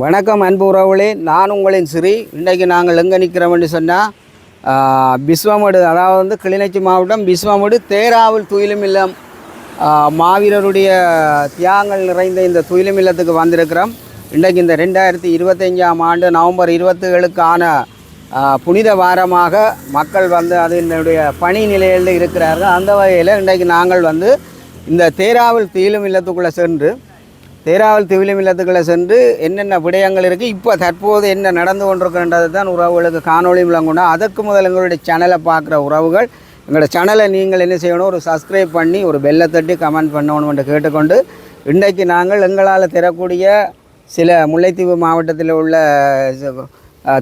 வணக்கம் அன்பு உறவுகளே, நான் உங்களின் சிறி. இன்றைக்கு நாங்கள் எங்கே நிற்கிறோம்னு சொன்னால் பிஸ்வமடு, அதாவது வந்து கிளிநொச்சி மாவட்டம் பிஸ்வமடு தேராவில் துயிலும் இல்லம் மாவீரருடைய தியாகங்கள் நிறைந்த இந்த துயிலும் இல்லத்துக்கு வந்திருக்கிறோம். இன்றைக்கு இந்த 2025ஆம் ஆண்டு நவம்பர் 27க்கான புனித வாரமாக மக்கள் வந்து அதனுடைய பணி நிலையில் இருக்கிறார்கள். அந்த வகையில் இன்றைக்கு நாங்கள் வந்து இந்த தேராவில் துயிலும் இல்லத்துக்குள்ளே சென்று என்னென்ன விடயங்கள் இருக்குது, இப்போ தற்போது என்ன நடந்து கொண்டிருக்கின்றது தான் உறவுகளுக்கு காணொலி விளங்குனா. அதற்கு முதல் எங்களுடைய சேனலை பார்க்குற உறவுகள் எங்களோட சேனலை நீங்கள் என்ன செய்யணும், ஒரு சப்ஸ்கிரைப் பண்ணி ஒரு பெல்லை தட்டி கமெண்ட் பண்ணணும் என்று கேட்டுக்கொண்டு, இன்றைக்கு நாங்கள் எங்களால் தரக்கூடிய சில முல்லைத்தீவு மாவட்டத்தில் உள்ள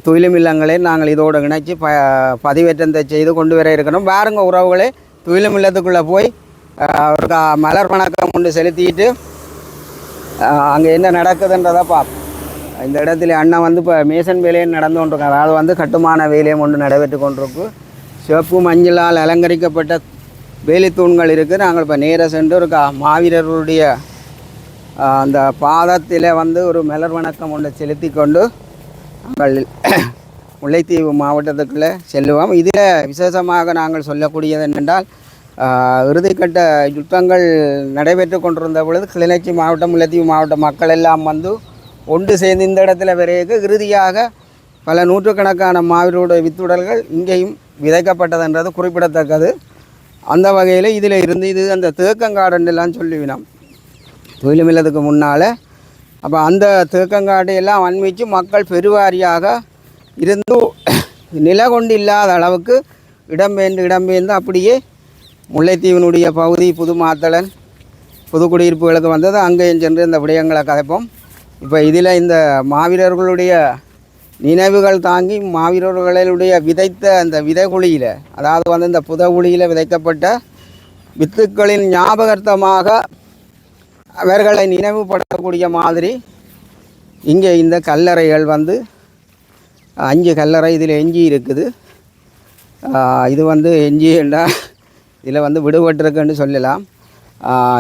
துயிலும் இல்லங்களை நாங்கள் இதோடு இணைச்சி பதிவேற்றத்தை செய்து கொண்டு வர இருக்கிறோம். பாருங்க உறவுகளே, துயிலும் இல்லத்துக்குள்ளே போய் ஒரு மலர் வணக்கம் கொண்டு செலுத்திட்டு அங்கே என்ன நடக்குதுன்றதை பார்ப்போம். இந்த இடத்துல அண்ணன் வந்து இப்போ மேசன் வேலையும் நடந்து கொண்டிருக்காங்க. அதாவது வந்து கட்டுமான வேலையும் ஒன்று நடைபெற்று கொண்டிருக்கு. சிவப்பு மஞ்சளால் அலங்கரிக்கப்பட்ட வேலித்தூண்கள் இருக்குது. நாங்கள் இப்போ நேராக சென்று ஒரு மாவீரர்களுடைய அந்த பாதத்தில் வந்து ஒரு மலர் வணக்கம் ஒன்று செலுத்தி கொண்டு நாங்கள் முல்லைத்தீவு மாவட்டத்துக்குள்ளே செல்லுவோம். இதில் விசேஷமாக நாங்கள் சொல்லக்கூடியது என்னென்றால், இறுதிக்கட்ட யுத்தங்கள் நடைபெற்று கொண்டிருந்த பொழுது கிளிநொச்சி மாவட்டம் முல்லைத்தீவு மாவட்ட மக்கள் எல்லாம் வந்து ஒன்று சேர்ந்து இந்த இடத்துல பிறகு இறுதியாக பல நூற்றுக்கணக்கான மாவீரருடைய வித்துடல்கள் இங்கேயும் விதைக்கப்பட்டதுன்றது குறிப்பிடத்தக்கது. அந்த வகையில் இதில் இருந்து இது அந்த தேக்கங்காடுலாம் சொல்லிவினோம் துயிலும் இல்லத்துக்கு முன்னால். அப்போ அந்த தேக்கங்காடு எல்லாம் அண்மிச்சு மக்கள் பெருவாரியாக இருந்து நில கொண்டு இல்லாத அளவுக்கு இடம்பெயர்ந்து அப்படியே முல்லைத்தீவினுடைய பகுதி புதுமாத்தளன் புதுக்குடியிருப்புகளுக்கு வந்தது. அங்கேயும் சென்று இந்த விடயங்களை கதைப்போம். இப்போ இதில் இந்த மாவீரர்களுடைய நினைவுகள் தாங்கி மாவீரர்களுடைய விதைத்த அந்த விதைகுழியில், அதாவது வந்து இந்த புதகுழியில் விதைக்கப்பட்ட வித்துக்களின் ஞாபகார்த்தமாக அவர்களை நினைவுபடுத்தக்கூடிய மாதிரி இங்கே இந்த கல்லறைகள் வந்து 5 கல்லறை இதில் எஞ்சி இருக்குது. இது வந்து எஞ்சி என்றால் இதில் வந்து விடுபட்டிருக்குன்னு சொல்லலாம்.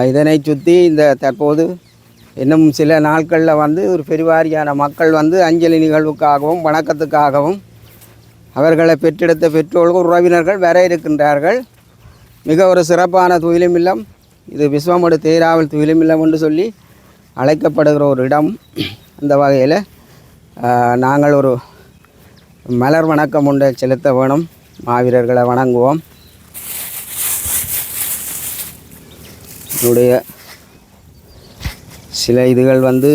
இதனை சுற்றி இந்த தற்போது இன்னும் சில நாட்களில் வந்து ஒரு பெருவாரியான மக்கள் வந்து அஞ்சலி நிகழ்வுக்காகவும் வணக்கத்துக்காகவும் அவர்களை பெற்றெடுத்த பெற்றோர்கள் உறவினர்கள் வர இருக்கின்றார்கள். மிக ஒரு சிறப்பான துயிலும் இல்லம் இது. பிஸ்வமடு தேராவில் துயிலும் இல்லம் என்று சொல்லி அழைக்கப்படுகிற ஒரு இடம். அந்த வகையில் நாங்கள் ஒரு மலர் வணக்கம் ஒன்றை செலுத்த வேணும், மாவீரர்களை வணங்குவோம். என்னுடைய சில இதுகள் வந்து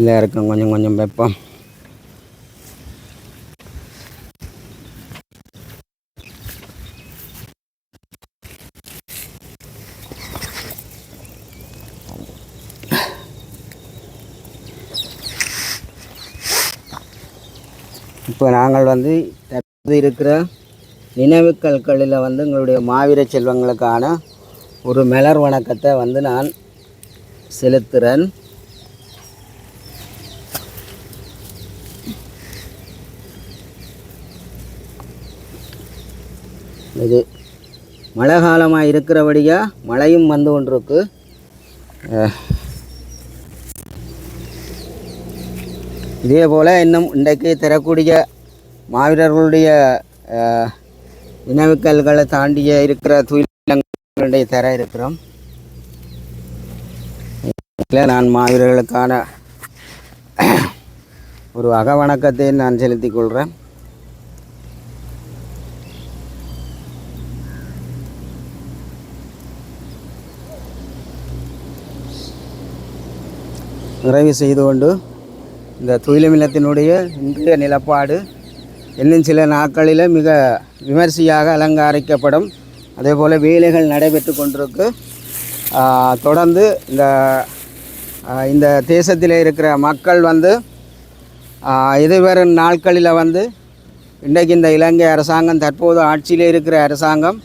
எல்லாருக்கும் கொஞ்சம் கொஞ்சம் வெப்பம். இப்போ நாங்கள் வந்து தற்போது இருக்கிற நினைவு கற்களில் வந்து எங்களுடைய மாவீர செல்வங்களுக்கான ஒரு மலர் வணக்கத்தை வந்து நான் செலுத்துகிறேன். இது மழை காலமாக இருக்கிறபடியாக மழையும் வந்து கொண்டிருக்கு. இதே போல் இன்னும் இன்றைக்கு தரக்கூடிய மாவீரர்களுடைய நினைவுக்கல்களை தாண்டிய இருக்கிற துயிலுடைய தர இருக்கிறோம். இதில் நான் மாவீரர்களுக்கான ஒரு அகவணக்கத்தை நான் செலுத்திக் கொள்கிறேன். நிறைவு செய்து கொண்டு இந்த துயிலும் இல்லத்தினுடைய இன்றைய நிலப்பாடு இன்னும் சில நாட்களில் மிக விமர்சையாக அலங்கரிக்கப்படும். அதே போல் வேலைகள் நடைபெற்று கொண்டிருக்கு. தொடர்ந்து இந்த தேசத்தில் இருக்கிற மக்கள் வந்து எதிர்வரும் நாட்களில் வந்து இன்றைக்கு இந்த இலங்கை அரசாங்கம், தற்போது ஆட்சியில் இருக்கிற அரசாங்கம்,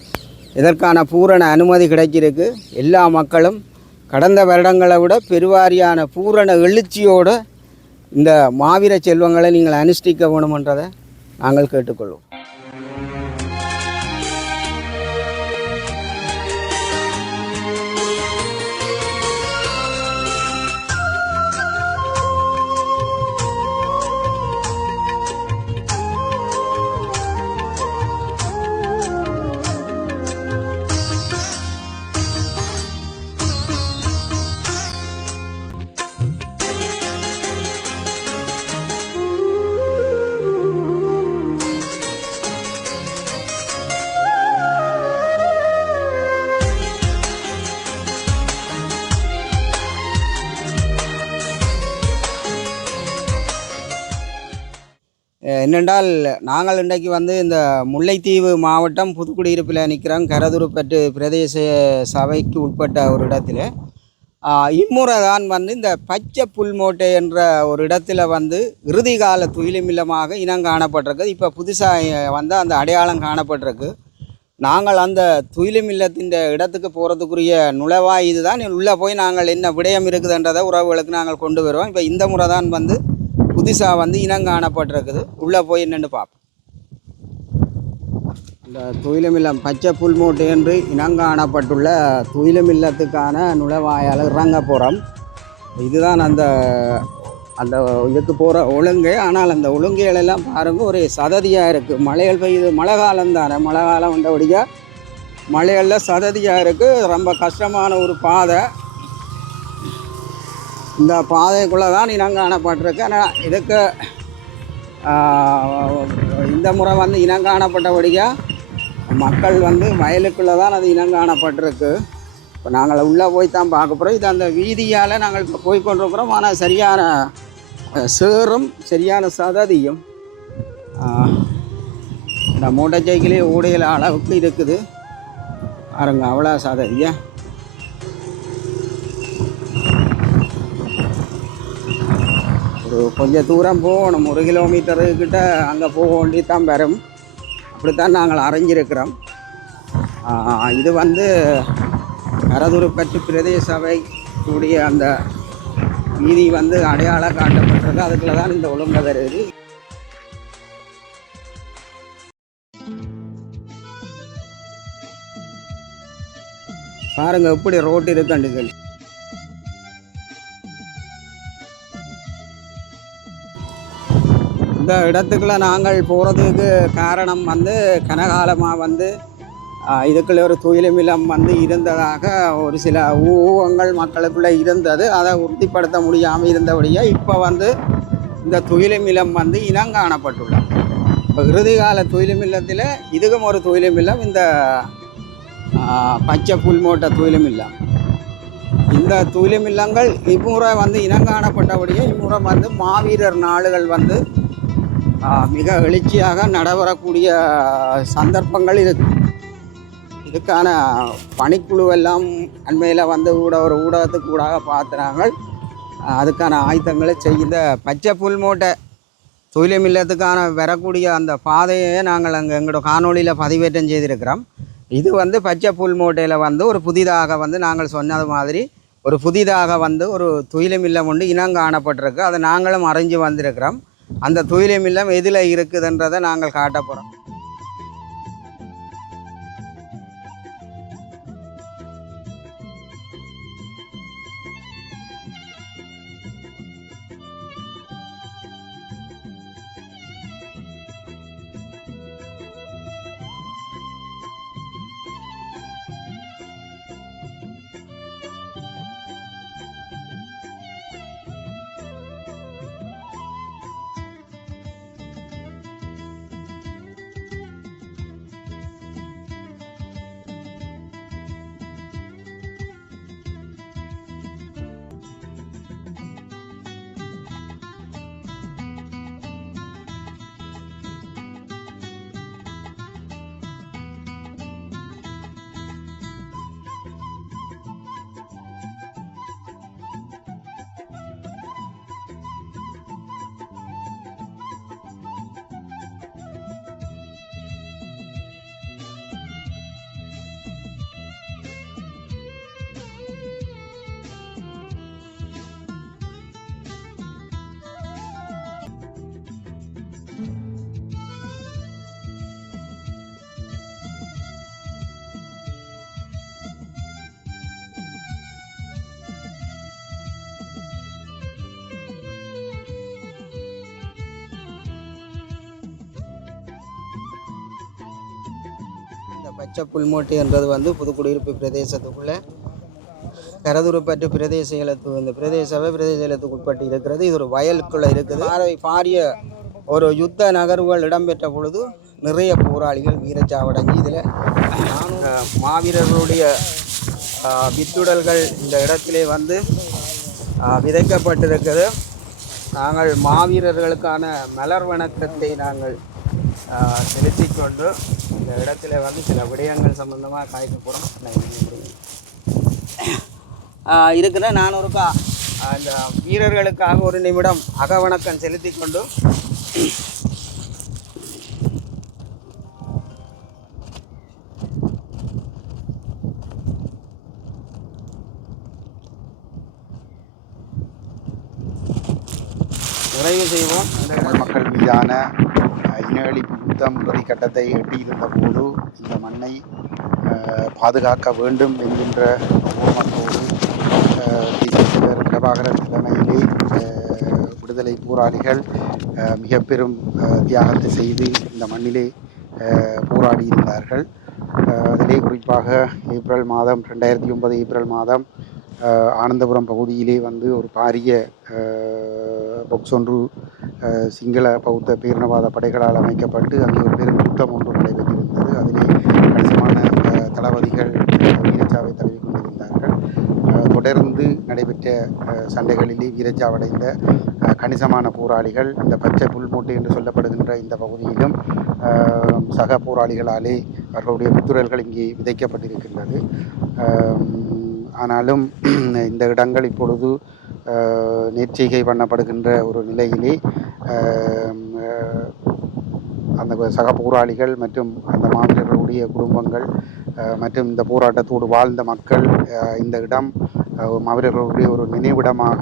இதற்கான பூரண அனுமதி கிடைச்சிருக்கு. எல்லா மக்களும் கடந்த வருடங்களை விட பெருவாரியான பூரண எழுச்சியோடு இந்த மாவீர செல்வங்களை நீங்கள் அனுஷ்டிக்க வேணுமென்றதை நாங்கள் கேட்டுக்கொள்வோம். என்னென்றால் நாங்கள் இன்றைக்கு வந்து இந்த முல்லைத்தீவு மாவட்டம் புதுக்குடியிருப்பில் நிற்கிறோம். கரதுருப்பற்று பிரதேச சபைக்கு உட்பட்ட ஒரு இடத்துல இம்முறை தான் வந்து இந்த பச்சை புல்மோட்டை என்ற ஒரு இடத்துல வந்து இறுதி கால துயிலுமில்லமாக இனம் காணப்பட்டிருக்கு. இப்போ புதுசாக வந்து அந்த அடையாளம் காணப்பட்டிருக்கு. நாங்கள் அந்த துயிலுமில்லத்தின் இடத்துக்கு போகிறதுக்குரிய நுழைவாய் இது தான். உள்ளே போய் நாங்கள் என்ன விடயம் இருக்குதுன்றதை உறவுகளுக்கு நாங்கள் கொண்டு வருவோம். இப்போ இந்த முறை தான் வந்து புதுசாக வந்து இனம் காணப்பட்டிருக்குது. உள்ளே போய் என்னென்னு பார்ப்போம். இந்த துயிலுமில்லம் பச்சை புல்மோட்டை என்று இனங்காணப்பட்டுள்ள துயிலுமில்லத்துக்கான நுழைவாயால் இறங்க போகிறோம். இதுதான் அந்த அந்த இதுக்கு போகிற ஒழுங்கு. ஆனால் அந்த ஒழுங்குகளெல்லாம் பாருங்கள், ஒரு சததியாக இருக்குது. மழைகள் பெய்யுது, மழை காலம் தானே, மழை காலம் வந்தபடியாக மழைகளில் சததியாக இருக்குது. ரொம்ப கஷ்டமான ஒரு பாதை. இந்த பாதைக்குள்ளே தான் இனம் காணப்பட்டிருக்கு. ஆனால் இதுக்கு இந்த முறை வந்து இனம் காணப்பட்டபடியாக மக்கள் வந்து வயலுக்குள்ளே தான் அது இனம் காணப்பட்டிருக்கு. இப்போ நாங்கள் உள்ளே போய் தான் பார்க்க போகிறோம். இது அந்த வீதியால் நாங்கள் இப்போ போய் கொண்டிருக்கிறோம். ஆனால் சரியான சேரும் சரியான சததியும் இந்த மோட்டார் சைக்கிளே ஓடையில் அளவுக்கு இருக்குது பாருங்க. அவ்வளோ சததியா ஒரு கொஞ்சம் தூரம் போகணும், 1 கிலோமீட்டருக்கிட்ட அங்கே போக வேண்டி தான் வரும். அப்படித்தான் நாங்கள் அறிஞ்சிருக்கிறோம். இது வந்து கரதுருப்பற்று பிரதேச சபை கூடிய அந்த வீதி வந்து அடையாளம் காட்டப்பட்டிருக்கு. அதுக்குள்ள தான் இந்த ஒழுங்கு வருது. பாருங்க எப்படி ரோட்டு இருக்குண்டுகள். இந்த இடத்துக்குள்ள நாங்கள் போகிறதுக்கு காரணம் வந்து கனகாலமாக வந்து இதுக்குள்ள ஒரு துயிலுமில்லம் வந்து இருந்ததாக ஒரு சில ஊகங்கள் மக்களுக்குள்ளே இருந்தது. அதை உறுதிப்படுத்த முடியாமல் இருந்தபடியாக இப்போ வந்து இந்த துயிலுமில்லம் வந்து இனங்காணப்பட்டுள்ளது. இப்போ இறுதி கால துயிலுமில்லத்தில் இதுக்கும் ஒரு துயிலுமில்லம், இந்த பச்சை புல்மோட்டை துயிலுமில்லம். இந்த துயிலுமில்லங்கள் இம்முறை வந்து இனங்காணப்பட்டபடியே இம்முறை வந்து மாவீரர் நாடுகள் வந்து மிக எழுச்சியாக நடைபெறக்கூடிய சந்தர்ப்பங்கள் இருக்குது. இதுக்கான பணிக்குழுவெல்லாம் அண்மையில் வந்து ஒரு ஊடகத்துக்கு ஊடாக பார்த்துறாங்க. அதுக்கான ஆயத்தங்களை செய்த பச்சை புல்மோட்டை துயிலுமில்லத்துக்கான வரக்கூடிய அந்த பாதையை நாங்கள் அங்கே எங்களோட காணொலியில் பதிவேற்றம் செய்திருக்கிறோம். இது வந்து பச்சை புல்மோட்டையில் வந்து ஒரு புதிதாக வந்து நாங்கள் சொன்னது மாதிரி ஒரு புதிதாக வந்து ஒரு துயிலுமில்லம் ஒன்று இனம் காணப்பட்டிருக்கு. அதை நாங்களும் அறிஞ்சு வந்திருக்கிறோம். அந்த துயிலுமில்லம் எதில் இருக்குதுன்றதை நாங்கள் காட்ட போகிறோம். பச்சை புல்மோட்டை என்றது வந்து புதுக்குடியிருப்பு பிரதேசத்துக்குள்ளே கரதுருப்பற்று இந்த பிரதேச செயலத்துக்கு உட்பட்டு இருக்கிறது. இது ஒரு வயலுக்குள்ளே இருக்குது. பாரிய ஒரு யுத்த நகர்வுகள் இடம்பெற்ற பொழுது நிறைய போராளிகள் வீரச்சாவடைஞ்சு இதில் மாவீரர்களுடைய வித்துடல்கள் இந்த இடத்திலே வந்து விதைக்கப்பட்டிருக்குது. நாங்கள் மாவீரர்களுக்கான மலர் வணக்கத்தை நாங்கள் செலுத்தி கொண்டு இந்த இடத்துல வந்து சில விடயங்கள் சம்பந்தமாக காய்க்க போகிறோம். இருக்கிற நான் ஒருக்கா அந்த வீரர்களுக்காக ஒரு நிமிடம் அகவணக்கம் செலுத்தி கொண்டு நிறைவு செய்வோம். தமிழ் மக்கள் மீதான இனஅழிப்பு யுத்தம் கட்டத்தை எட்டியிருந்த போது இந்த மண்ணை பாதுகாக்க வேண்டும் என்கின்ற ஊர்மத்தோடு தேசியத்தலைவர் பிரபாகரன் தலைமையிலே விடுதலை போராளிகள் மிக பெரும் தியாகத்தை செய்து இந்த மண்ணிலே போராடியிருந்தார்கள். அதிலே குறிப்பாக ஏப்ரல் மாதம் 2009 ஏப்ரல் மாதம் ஆனந்தபுரம் பகுதியிலே வந்து ஒரு பாரிய பொக்ஸ் ஒன்று சிங்கள பௌத்த பேரினவாத படைகளால் அமைக்கப்பட்டு அங்கே ஒரு பெரும் யுத்தம் ஒன்று நடைபெற்றிருந்தது. அதிலே கணிசமான தளபதிகள் வீரச்சாவை தழுவி கொண்டிருந்தார்கள். தொடர்ந்து நடைபெற்ற சண்டைகளிலே வீரச்சாவடைந்த கணிசமான போராளிகள் இந்த பச்சை புல்மூட்டை என்று சொல்லப்படுகின்ற இந்த பகுதியிலும் சக போராளிகளாலே அவர்களுடைய புத்துரல்கள் இங்கே விதைக்கப்பட்டிருக்கின்றது. ஆனாலும் இந்த இடங்கள் இப்பொழுது நேர்ச்செய்கை பண்ணப்படுகின்ற ஒரு நிலையிலே அந்த சக போராளிகள் மற்றும் அந்த மாவீரர்களுடைய குடும்பங்கள் மற்றும் இந்த போராட்டத்தோடு வாழ்ந்த மக்கள் இந்த இடம் மாவீரர்களுடைய ஒரு நினைவிடமாக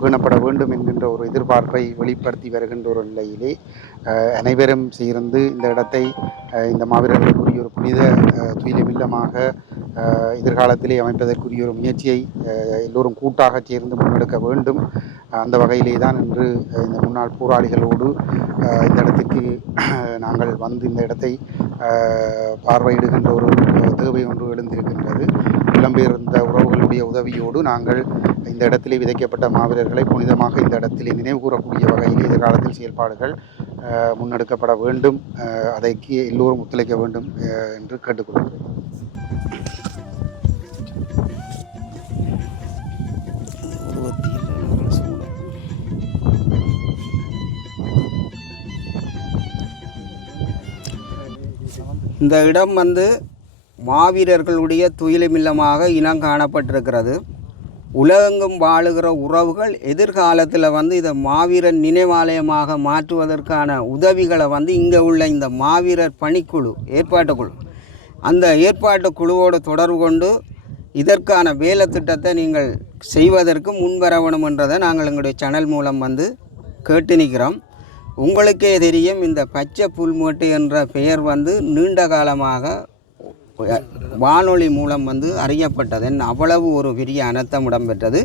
பேணப்பட வேண்டும் என்கின்ற ஒரு எதிர்பார்ப்பை வெளிப்படுத்தி வருகின்ற ஒரு நிலையிலே அனைவரும் சேர்ந்து இந்த இடத்தை இந்த மாவீரர்களுக்குரிய ஒரு புனித துயிலமில்லமாக எதிர்காலத்திலே அமைப்பதற்குரிய ஒரு முயற்சியை எல்லோரும் கூட்டாக சேர்ந்து முன்னெடுக்க வேண்டும். அந்த வகையிலே தான் இன்று இந்த முன்னாள் போராளிகளோடு இந்த இடத்திற்கு நாங்கள் வந்து இந்த இடத்தை பார்வையிடுகின்ற ஒரு தேவை ஒன்று எழுந்திருக்கின்றது. புலம்பெயர்ந்த உறவுகளுடைய உதவியோடு நாங்கள் இந்த இடத்திலே விதைக்கப்பட்ட மாவீரர்களை புனிதமாக இந்த இடத்திலே நினைவு கூறக்கூடிய வகையிலே எதிர்காலத்தில் செயல்பாடுகள் முன்னெடுக்கப்பட வேண்டும். அதற்கு எல்லோரும் ஒத்துழைக்க வேண்டும் என்று கேட்டுக்கொள்கிறேன். இந்த இடம் வந்து மாவீரர்களுடைய துயிலுமில்லமாக இனம் காணப்பட்டிருக்கிறது. உலகெங்கும் வாழுகிற உறவுகள் எதிர்காலத்தில் வந்து இதை மாவீரர் நினைவாலயமாக மாற்றுவதற்கான உதவிகளை வந்து இங்கே உள்ள இந்த மாவீரர் பணிக்குழு ஏற்பாட்டுக்குழு அந்த ஏற்பாட்டு குழுவோடு தொடர்பு கொண்டு இதற்கான வேலை திட்டத்தை நீங்கள் செய்வதற்கு முன்வரவணும் என்றதை நாங்கள் எங்களுடைய சேனல் மூலம் வந்து கேட்டு நிற்கிறோம். உங்களுக்கே தெரியும், இந்த பச்சை புல்மூட்டை என்ற பெயர் வந்து நீண்ட காலமாக வானொலி மூலம் வந்து அறியப்பட்டது. அவ்வளவு ஒரு பெரிய அனர்த்தம் இடம்பெற்றது.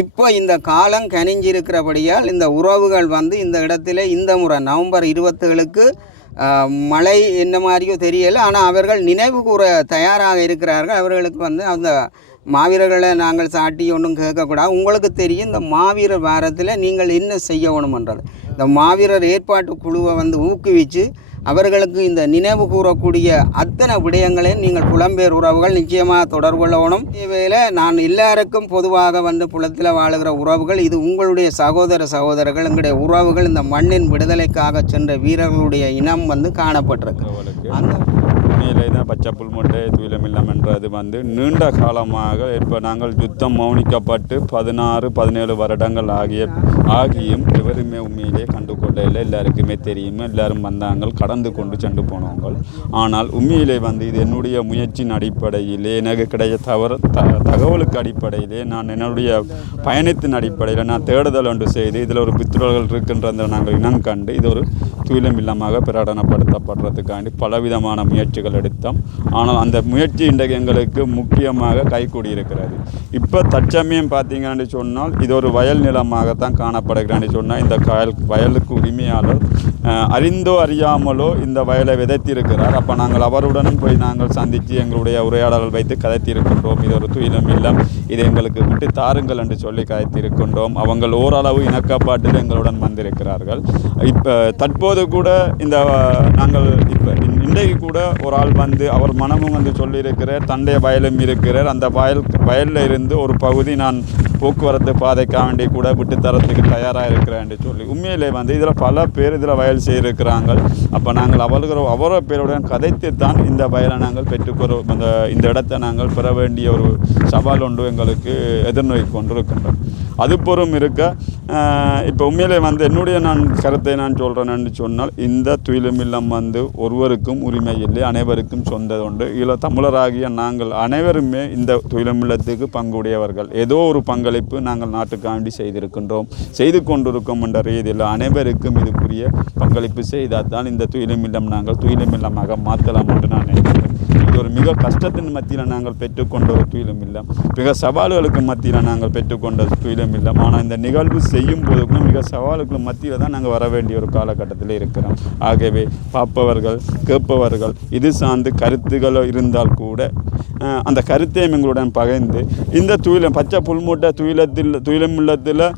இப்போ இந்த காலம் கனிஞ்சிருக்கிறபடியால் இந்த உறவுகள் வந்து இந்த இடத்துல இந்த முறை நவம்பர் 27க்கு மழை என்ன மாதிரியோ தெரியலை, ஆனால் அவர்கள் நினைவு கூற தயாராக இருக்கிறார்கள். அவர்களுக்கு வந்து அந்த மாவீரர்களை நாங்கள் சாட்டி ஒன்றும் கேட்கக்கூடாது. உங்களுக்கு தெரியும், இந்த மாவீரர் வாரத்தில் நீங்கள் என்ன செய்யணும்ன்றது. இந்த மாவீரர் ஏற்பாட்டு குழுவை வந்து ஊக்குவித்து அவர்களுக்கு இந்த நினைவு கூறக்கூடிய அத்தனை விடயங்களையும் நீங்கள் புலம்பெயர் உறவுகள் நிச்சயமாக தொடர்பு கொள்ளணும். இவையில் நான் எல்லாருக்கும் பொதுவாக வந்து புலத்தில் வாழுகிற உறவுகள், இது உங்களுடைய சகோதரர்கள், எங்களுடைய உறவுகள், இந்த மண்ணின் விடுதலைக்காக சென்ற வீரர்களுடைய இனம் வந்து காணப்பட்டிருக்கு. அந்த உண்மையிலே தான் பச்சை புல்மூட்டை துயிலமில்லம் என்றது வந்து நீண்ட காலமாக இப்போ நாங்கள் யுத்தம் மௌனிக்கப்பட்டு 16-17 வருடங்கள் ஆகியும் எவருமே உண்மையிலே கண்டுகொள்ளையில் எல்லாருக்குமே தெரியும். எல்லாரும் வந்தாங்க, கடந்து கொண்டு சென்று போனவங்க. ஆனால் உண்மையிலே வந்து இது என்னுடைய முயற்சியின் அடிப்படையிலே எனக்கு கிடைத்த தகவலுக்கு அடிப்படையிலே நான் என்னுடைய பயணத்தின் அடிப்படையில் நான் தேடுதல் ஒன்று செய்து இதில் ஒரு பித்ருள்கள் இருக்கின்றதை நாங்கள் இனம் கண்டு இது ஒரு துயிலமில்லமாக பிரகடனப்படுத்தப்படுறதுக்காண்டி பலவிதமான முயற்சிகள் எடுத்தோம். ஆனால் அந்த முயற்சி இன்றைக்கு எங்களுக்கு முக்கியமாக கைகூடியிருக்கிறது. இப்போ தற்சமயம் பார்த்தீங்கன்னு சொன்னால் இது ஒரு வயல் நிலமாகத்தான் காணப்படுகிறான்னு சொன்னால் இந்த வயலுக்கு உரிமையாளர் அறிந்தோ அறியாமலோ இந்த வயலை விதைத்திருக்கிறார். அப்போ நாங்கள் அவருடனும் போய் நாங்கள் சந்தித்து எங்களுடைய உரையாடல்கள் வைத்து கதைத்திருக்கின்றோம். இது ஒரு துயிலமில்லம், இது எங்களுக்கு விட்டு தாருங்கள் என்று சொல்லி கதைத்திருக்கின்றோம். அவங்க ஓரளவு இணக்கப்பாட்டில் எங்களுடன் வந்திருக்கிறார்கள். இப்போ தற்போது கூட இந்த நாங்கள் இப்போ இன்றைக்கு கூட ஒரு ஆள் வந்து அவர் மனமும் வந்து சொல்லியிருக்கிறார், தந்தைய வயலும் இருக்கிறார். அந்த வயலில் இருந்து ஒரு பகுதி நான் போக்குவரத்து பாதைக்காக வேண்டி கூட விட்டு தரத்துக்கு தயாராக இருக்கிறேன் சொல்லி உண்மையிலே வந்து இதில் பல பேர் இதில் வயல் செய்திருக்கிறாங்க. அப்போ நாங்கள் அவரோ பேருடன் கதைத்து தான் இந்த வயலை நாங்கள் பெற்றுக்கொள்ள இந்த இடத்தை நாங்கள் பெற வேண்டிய ஒரு சவால் ஒன்று எங்களுக்கு எதிர்நோக்கி கொண்டிருக்கின்றோம். அது பொறும் இருக்க இப்போ உண்மையிலே வந்து என்னுடைய கருத்தை நான் சொல்கிறேன்னு சொன்னால் இந்த துயிலும் இல்லம் வந்து ஒருவருக்கும் உரிமை இல்லை, அனைவருக்கும் சொந்தது உண்டு. இதில் தமிழராகிய நாங்கள் அனைவருமே இந்த துயிலும் இல்லத்துக்கு பங்குடையவர்கள். ஏதோ ஒரு பங்களிப்பு நாங்கள் நாட்டுக்காண்டி செய்திருக்கின்றோம், செய்து கொண்டிருக்கோம் என்ற ரீதியில் அனைவருக்கும் இதுக்குரிய பங்களிப்பு செய்தால் தான் இந்த துயிலும் இல்லம் நாங்கள் துயிலும் இல்லமாக மாற்றலாம் என்று நான் நினைக்கிறேன். இது ஒரு மிக கஷ்டத்தின் மத்தியில் நாங்கள் பெற்றுக்கொண்ட ஒரு துயிலும் இல்லம், மிக சவால்களுக்கு மத்தியில் நாங்கள் பெற்றுக்கொண்ட துயிலும் இல்லம். ஆனால் இந்த நிகழ்வு செய்யும் போதுக்கும் மிக சவாலுக்கு மத்தியில் தான் நாங்கள் வர வேண்டிய ஒரு காலகட்டத்தில் இருக்கிறோம். ஆகவே பார்ப்பவர்கள் கேட்பவர்கள் இது சார்ந்து கருத்துக்கள் இருந்தால் கூட அந்த கருத்தையும் எங்களுடன் பகிர்ந்து இந்த பச்சை புல்மூட்டை துயிலும் இல்லத்தில்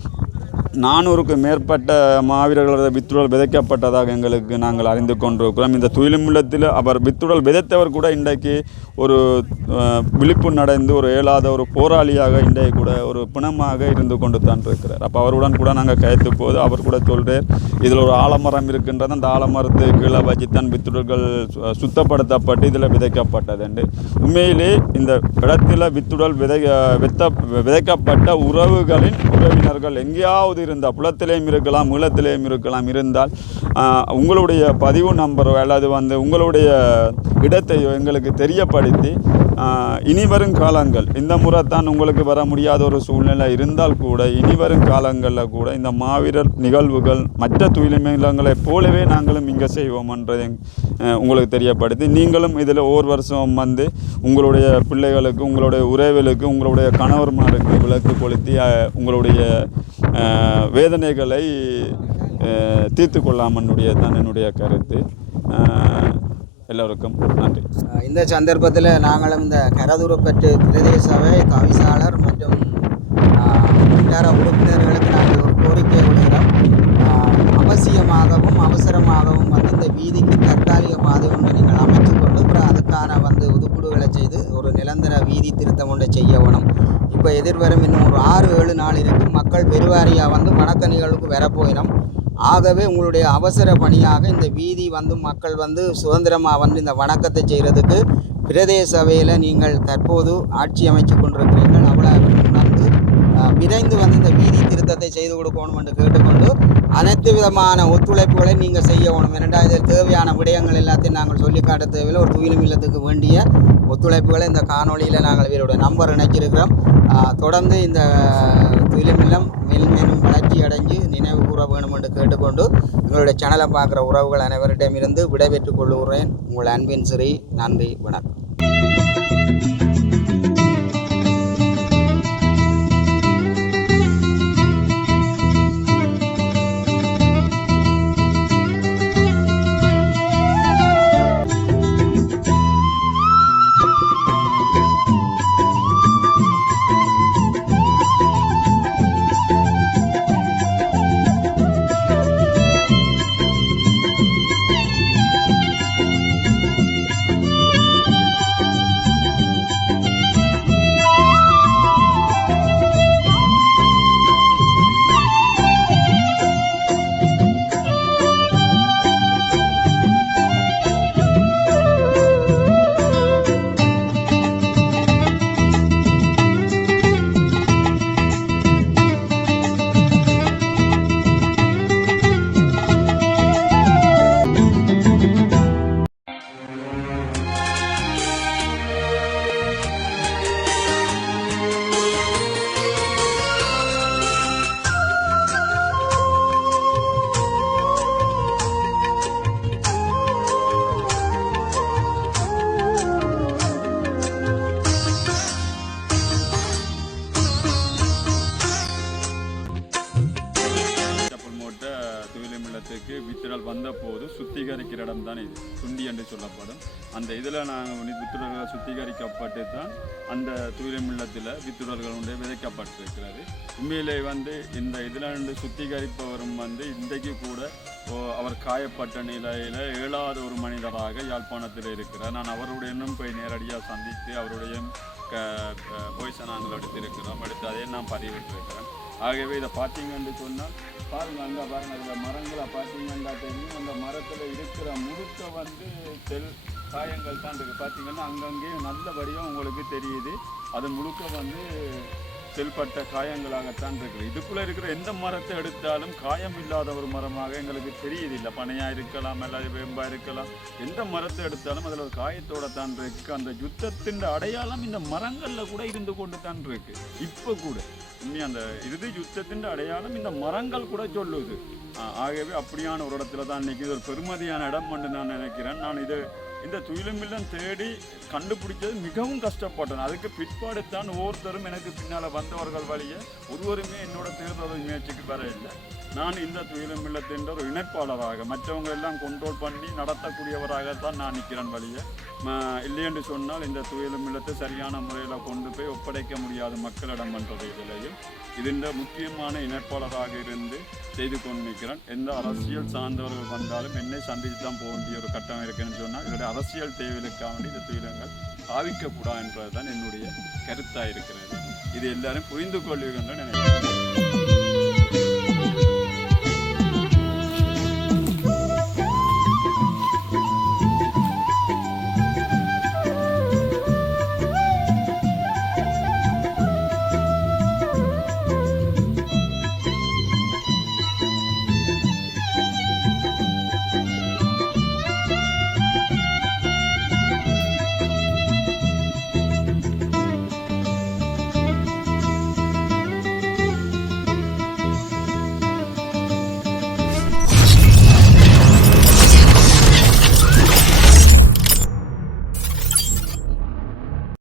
400க்கு மேற்பட்ட மாவீரர்களது வித்துடல் விதைக்கப்பட்டதாக நாங்கள் அறிந்து கொண்டிருக்கிறோம். இந்த துயிலும் இல்லத்தில் அவர் வித்துடல் விதைத்தவர் கூட இன்றைக்கு ஒரு விழிப்பு நடந்து ஒரு இயலாத ஒரு போராளியாக இன்றைக்கு கூட ஒரு பிணமாக இருந்து கொண்டு தான் இருக்கிறார். அப்போ அவருடன் கூட நாங்கள் கயத்து போது அவர் கூட சொல்கிறார், இதில் ஒரு ஆலமரம் இருக்கின்றது, அந்த ஆலமரத்து கீழே வச்சு தான் வித்துடல்கள் சுத்தப்படுத்தப்பட்டு இதில் விதைக்கப்பட்டது என்று. உண்மையிலே இந்த இடத்தில் வித்துடல் விதைக்கப்பட்ட உறவுகளின் உறவினர்கள் எங்கேயாவது இருந்தால் புலத்திலேயும் இருக்கலாம், ஈழத்திலேயும் இருக்கலாம், இருந்தால் உங்களுடைய பதிவு நம்பரோ அல்லது வந்து உங்களுடைய இடத்தையோ எங்களுக்கு தெரியப்படுத்தி இனி வரும் காலங்கள் இந்த முறை தான் உங்களுக்கு வர முடியாத ஒரு சூழ்நிலை இருந்தால் கூட இனி வரும் காலங்களில் கூட இந்த மாவீரர் நிகழ்வுகள் மற்ற துயிலுமில்லங்களைப் போலவே நாங்களும் இங்கே செய்வோம் என்றதை உங்களுக்கு தெரியப்படுத்தி நீங்களும் இதில் ஒவ்வொரு வருஷம் வந்து உங்களுடைய பிள்ளைகளுக்கு, உங்களுடைய உறவுகளுக்கு, உங்களுடைய கணவர்மாருக்கு விளக்கு கொளுத்தி உங்களுடைய வேதனைகளை தீர்த்து கொள்ளாமனுடைய தான் என்னுடைய கருத்து. எல்லோருக்கும் நன்றி. இந்த சந்தர்ப்பத்தில் நாங்களும் இந்த கரதுரப்பற்று பிரதேச சபை தவிசாளர் மற்றும் வட்டார உறுப்பினர்களுக்கு நாங்கள் ஒரு கோரிக்கை விடுகிறோம். அவசியமாகவும் அவசரமாகவும் வந்து இந்த வீதிக்கு தற்காலிக பாதை ஒன்று நீங்கள் அமைத்து கொண்டு அப்புறம் அதுக்கான வந்து ஒதுக்கீடுகளை செய்து ஒரு நிரந்தர வீதி திருத்தம் ஒன்றை செய்ய வேணும். இப்போ எதிர்வரும் இன்னும் ஒரு 6-7 நாள் இருக்குது. மக்கள் பெருவாரியாக வந்து வணக்க நிகழ்வுக்கு வரப்போயிடும். ஆகவே உங்களுடைய அவசர பணியாக இந்த வீதி வந்து மக்கள் வந்து சுதந்திரமாக வந்து இந்த வணக்கத்தை செய்கிறதுக்கு பிரதேச சபையில் நீங்கள் தற்போது ஆட்சி அமைச்சு கொண்டிருக்கிறீர்கள். அவ்வளோ உணர்ந்து விரைந்து வந்து இந்த வீதி திருத்தத்தை செய்து கொடுக்கணும் என்று கேட்டுக்கொண்டு அனைத்து விதமான ஒத்துழைப்புகளை நீங்கள் செய்யணும். ஏனென்றால் இதில் தேவையான விடயங்கள் எல்லாத்தையும் நாங்கள் சொல்லி காட்ட தேவையில்லை. ஒரு துயிலும் இல்லத்துக்கு வேண்டிய ஒத்துழைப்புகளை இந்த காணொலியில் நாங்கள் இவருடைய நம்பர் இணைச்சிருக்கிறோம். தொடர்ந்து இந்த துயிலும் இல்லம் மேலும் வளர்ச்சி அடைஞ்சு நினைவு கூற வேணும் என்று கேட்டுக்கொண்டு எங்களுடைய சேனலை பார்க்குற உறவுகள் அனைவரிடமிருந்து விடைபெற்றுக் கொள்கிறேன். உங்கள் அன்பின் சிறி. நன்றி, வணக்கம். வித்துடல் வந்த போது சுத்திகரிக்கிற இடம் தான் இது துண்டி என்று சொல்லப்படும். அந்த இதில் நாங்கள் வித்துடல்கள் சுத்திகரிக்கப்பட்டு தான் அந்த துயிலும் இல்லத்தில் வித்துடல்கள் விதைக்கப்பட்டிருக்கிறது. உண்மையிலே வந்து இந்த இதில் சுத்திகரிப்பவரும் வந்து இன்றைக்கு கூட அவர் காயப்பட்ட நிலையில் 7வது ஒரு மனிதராக யாழ்ப்பாணத்தில் இருக்கிறார். நான் அவருடைய இன்னும் போய் நேரடியாக சந்தித்து அவருடைய வாய்ஸை நாங்கள் எடுத்திருக்கிறோம். எடுத்து அதே நான் பதிவிட்டிருக்கிறேன். ஆகவே இதை பார்த்தீங்கன்னு சொன்னால் பாருங்கள், அங்கே பாருங்கள், அதில் மரங்களை பார்த்தீங்கன்னா தெரியும். அந்த மரத்தில் இருக்கிற முழுக்க வந்து செல் காயங்கள் தான் இருக்குது. பார்த்தீங்கன்னா அங்கங்கேயும் நல்லபடியாக உங்களுக்கு தெரியுது. அது முழுக்க வந்து செல்பட்ட காயங்களாகத்தான் இருக்குது. இதுக்குள்ளே இருக்கிற எந்த மரத்தை எடுத்தாலும் காயம் இல்லாத ஒரு மரமாக எங்களுக்கு தெரியுது. இல்லை பனையாக இருக்கலாம், அல்லது வேம்பாக இருக்கலாம், எந்த மரத்தை எடுத்தாலும் அதில் ஒரு காயத்தோடு தான் இருக்குது. அந்த யுத்தத்தின் அடையாளம் இந்த மரங்களில் கூட இருந்து கொண்டு தான் இருக்குது. இப்போ கூட உண்மை அந்த இறுதி யுத்தத்தின் அடையாளம் இந்த மரங்கள் கூட சொல்லுது. ஆகவே அப்படியான ஒரு இடத்துல தான் இன்றைக்கி இது ஒரு பெருமதியான இடம் என்று நான் நினைக்கிறேன். நான் இந்த துயிலுமில்லம் தேடி கண்டுபிடிச்சது மிகவும் கஷ்டப்பட்டேன். அதுக்கு பிற்பாடு தான் ஒவ்வொருத்தரும் எனக்கு பின்னால் வந்தவர்கள் வழியே ஒருவருமே என்னோட தேர்தல் முயற்சிக்கு வர இல்லை. நான் இந்த துயிலுமில்லத்தின் ஒரு இணைப்பாளராக மற்றவங்க எல்லாம் கண்ட்ரோல் பண்ணி நடத்தக்கூடியவராகத்தான் நான் நிற்கிறேன் வழியே. இல்லையென்று சொன்னால் இந்த துயிலுமில்லத்தை சரியான முறையில் கொண்டு போய் ஒப்படைக்க முடியாத மக்களிடம் என்ற இதிலையும் இதன் முக்கியமான இணைப்பாளராக இருந்து செய்து கொண்டு நிற்கிறேன். எந்த அரசியல் சார்ந்தவர்கள் வந்தாலும் என்னை சந்தித்து தான் போக வேண்டிய ஒரு கட்டம் இருக்குன்னு சொன்னால் இதனுடைய அரசியல் தேவைகளுக்காக இந்த துயிலங்கள் பாவிக்கக்கூடாது என்றது தான் என்னுடைய கருத்தாக இருக்கிறது. இது எல்லாரும் புரிந்து கொள்ளுகின்ற நினைக்கிறேன்.